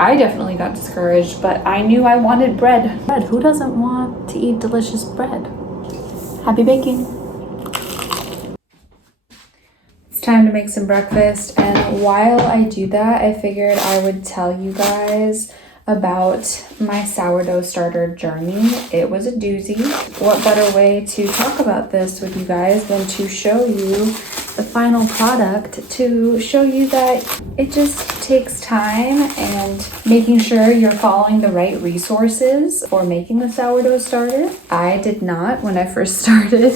I definitely got discouraged, but I knew I wanted bread. Bread, who doesn't want to eat delicious bread? Happy baking. It's time to make some breakfast, and while I do that, I figured I would tell you guys about my sourdough starter journey. It was a doozy. What better way to talk about this with you guys than to show you the final product, to show you that it just takes time and making sure you're following the right resources for making the sourdough starter. I did not when I first started,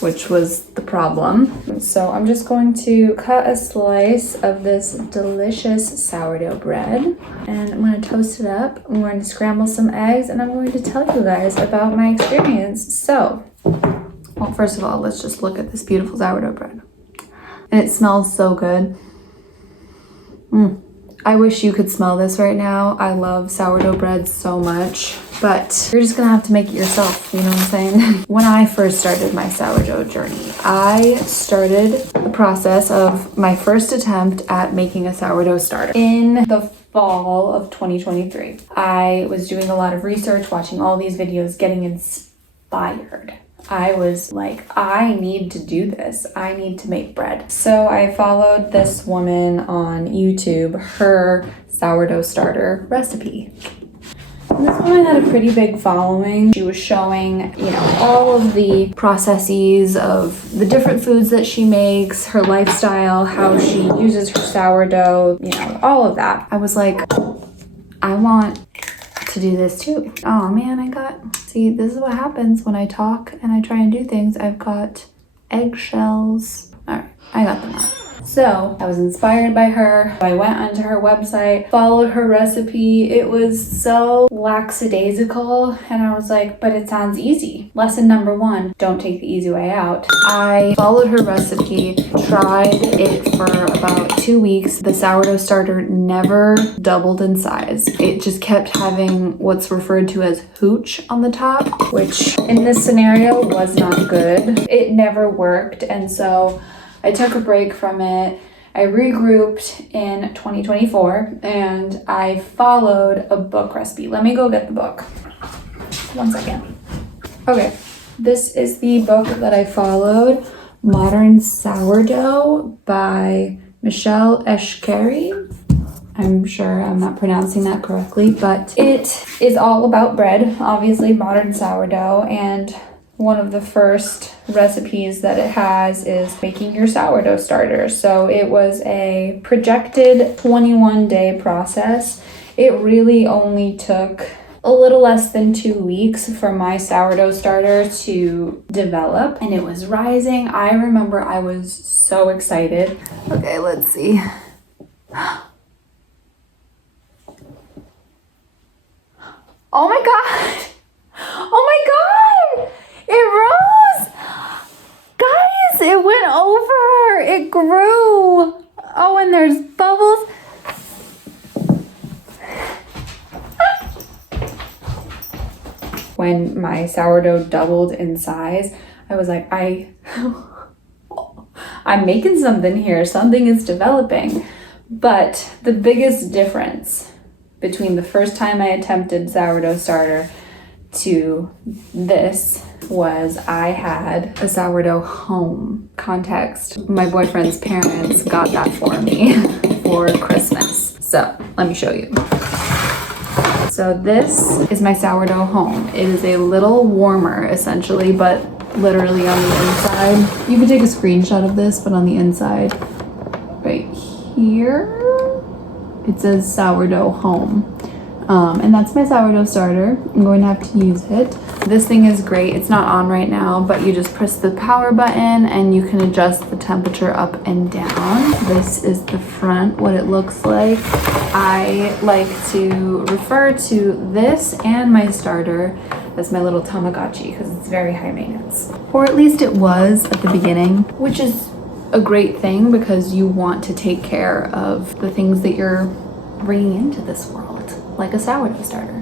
which was the problem. So I'm just going to cut a slice of this delicious sourdough bread, and I'm going to toast it up. I'm going to scramble some eggs, and I'm going to tell you guys about my experience. So, well, first of all, let's just look at this beautiful sourdough bread. And it smells so good. I wish you could smell this right now. I love sourdough bread so much, but you're just gonna have to make it yourself, you know what I'm saying? When I first started my sourdough journey, I started the process of my first attempt at making a sourdough starter in the fall of 2023. I was doing a lot of research, watching all these videos, getting inspired. I was like, I need to do this. I need to make bread. So I followed this woman on YouTube, her sourdough starter recipe. And this woman had a pretty big following. She was showing, all of the processes of the different foods that she makes, her lifestyle, how she uses her sourdough, all of that. I was like, I want to do this too. Oh man, see, this is what happens when I talk and I try and do things. I've got eggshells. All right, I got them out. So I was inspired by her. I went onto her website, followed her recipe. It was so lackadaisical, and I was like, but it sounds easy. Lesson number 1, don't take the easy way out. I followed her recipe, tried it for about 2 weeks. The sourdough starter never doubled in size. It just kept having what's referred to as hooch on the top, which in this scenario was not good. It never worked, and so I took a break from it. I regrouped in 2024 and I followed a book recipe. Let me go get the book. 1 second. Okay, this is the book that I followed, Modern Sourdough by Michelle Eshkeri. I'm sure I'm not pronouncing that correctly, but it is all about bread, obviously modern sourdough, and one of the first recipes that it has is making your sourdough starter. So it was a projected 21-day process. It really only took a little less than 2 weeks for my sourdough starter to develop, and it was rising. I remember I was so excited. Okay, let's see. Oh my God! Oh my God! It rose! Guys, it went over! It grew! Oh, and there's bubbles. When my sourdough doubled in size, I was like, I'm making something here. Something is developing. But the biggest difference between the first time I attempted sourdough starter to this was I had a sourdough home. Context, my boyfriend's parents got that for me for Christmas. So let me show you. So this is my sourdough home. It is a little warmer essentially, but literally on the inside. You can take a screenshot of this, but on the inside, right here, it says sourdough home. And that's my sourdough starter. I'm going to have to use it. This thing is great. It's not on right now, but you just press the power button and you can adjust the temperature up and down. This is the front, what it looks like. I like to refer to this and my starter as my little Tamagotchi because it's very high maintenance. Or at least it was at the beginning, which is a great thing because you want to take care of the things that you're bringing into this world, like a sourdough starter.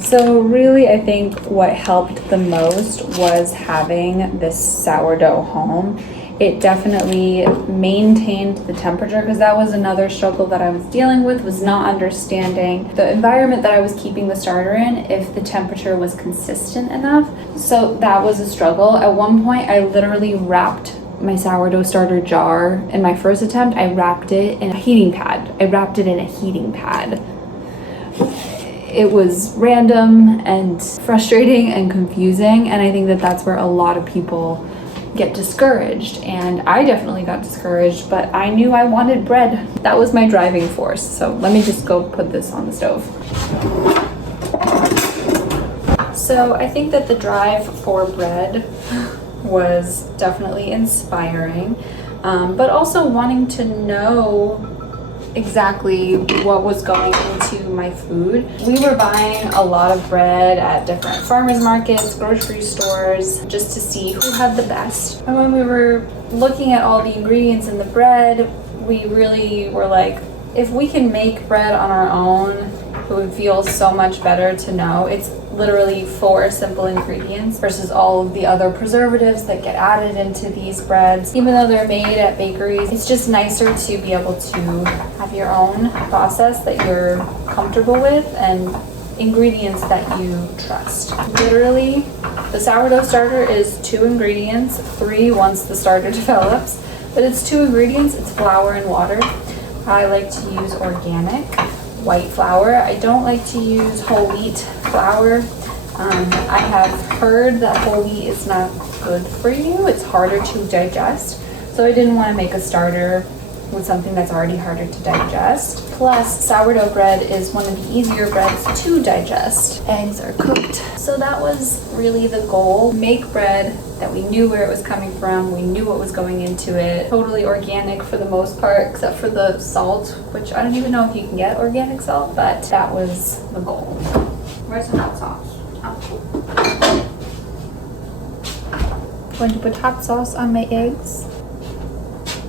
So really, I think what helped the most was having this sourdough home. It definitely maintained the temperature, because that was another struggle that I was dealing with, was not understanding the environment that I was keeping the starter in, if the temperature was consistent enough. So that was a struggle. At one point, I literally wrapped my sourdough starter jar. In my first attempt, I wrapped it in a heating pad. It was random and frustrating and confusing, and I think that that's where a lot of people get discouraged, and I definitely got discouraged, but I knew I wanted bread. That was my driving force. So let me just go put this on the stove. So I think that the drive for bread was definitely inspiring, but also wanting to know exactly what was going into my food. We were buying a lot of bread at different farmers markets, grocery stores, just to see who had the best. And when we were looking at all the ingredients in the bread, we really were like, if we can make bread on our own, it would feel so much better to know it's literally 4 simple ingredients versus all of the other preservatives that get added into these breads. Even though they're made at bakeries, it's just nicer to be able to have your own process that you're comfortable with and ingredients that you trust. Literally, the sourdough starter is 2 ingredients, 3 once the starter develops, but it's 2 ingredients. It's flour and water. I like to use organic white flour. I don't like to use whole wheat flour. I have heard that whole wheat is not good for you. It's harder to digest. So I didn't want to make a starter with something that's already harder to digest. Plus, sourdough bread is one of the easier breads to digest. Eggs are cooked. So that was really the goal. Make bread that we knew where it was coming from. We knew what was going into it. Totally organic for the most part, except for the salt, which I don't even know if you can get organic salt, but that was the goal. Where's the hot sauce? Oh. Going to put hot sauce on my eggs.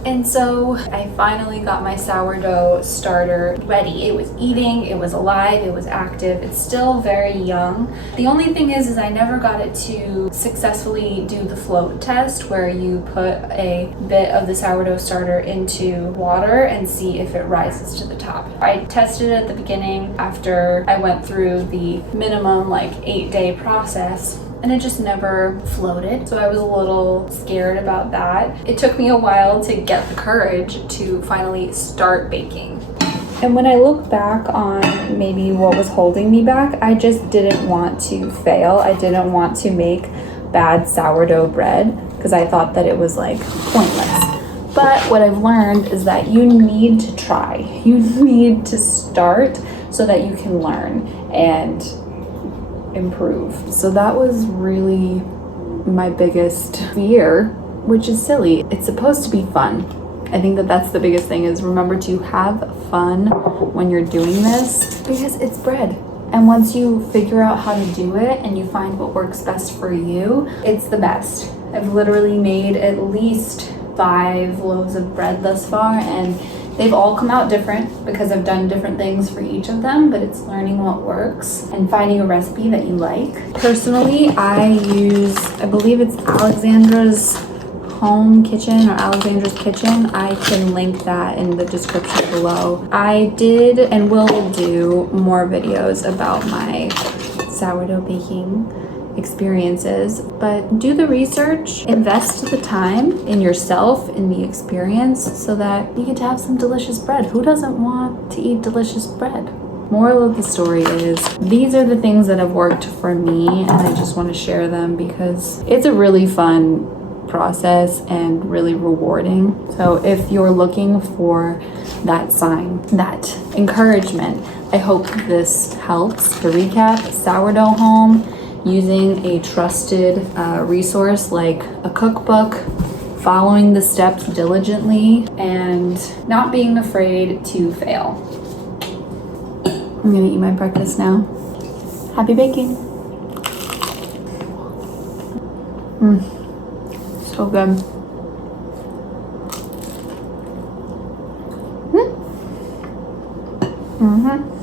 And so I finally got my sourdough starter ready. It was eating, it was alive, it was active. It's still very young. The only thing is I never got it to successfully do the float test, where you put a bit of the sourdough starter into water and see if it rises to the top. I tested it at the beginning after I went through the minimum 8-day process, and it just never floated. So I was a little scared about that. It took me a while to get the courage to finally start baking. And when I look back on maybe what was holding me back, I just didn't want to fail. I didn't want to make bad sourdough bread because I thought that it was pointless. But what I've learned is that you need to try. You need to start so that you can learn and improve. So that was really my biggest fear, which is silly. It's supposed to be fun. I think that that's the biggest thing, is remember to have fun when you're doing this, because it's bread. And once you figure out how to do it and you find what works best for you, it's the best. I've literally made at least 5 loaves of bread thus far, and they've all come out different because I've done different things for each of them, but it's learning what works and finding a recipe that you like. Personally, I believe it's Alexandra's Home Kitchen or Alexandra's Kitchen. I can link that in the description below. I did and will do more videos about my sourdough baking experiences, but do the research, invest the time in yourself, in the experience, so that you get to have some delicious bread. Who doesn't want to eat delicious bread? Moral of the story is, these are the things that have worked for me, and I just want to share them because it's a really fun process and really rewarding. So if you're looking for that sign, that encouragement, I hope this helps. To recap, Sourdough Home, using a trusted resource like a cookbook, following the steps diligently, and not being afraid to fail. I'm gonna eat my breakfast now. Happy baking. So good. Mm-hmm.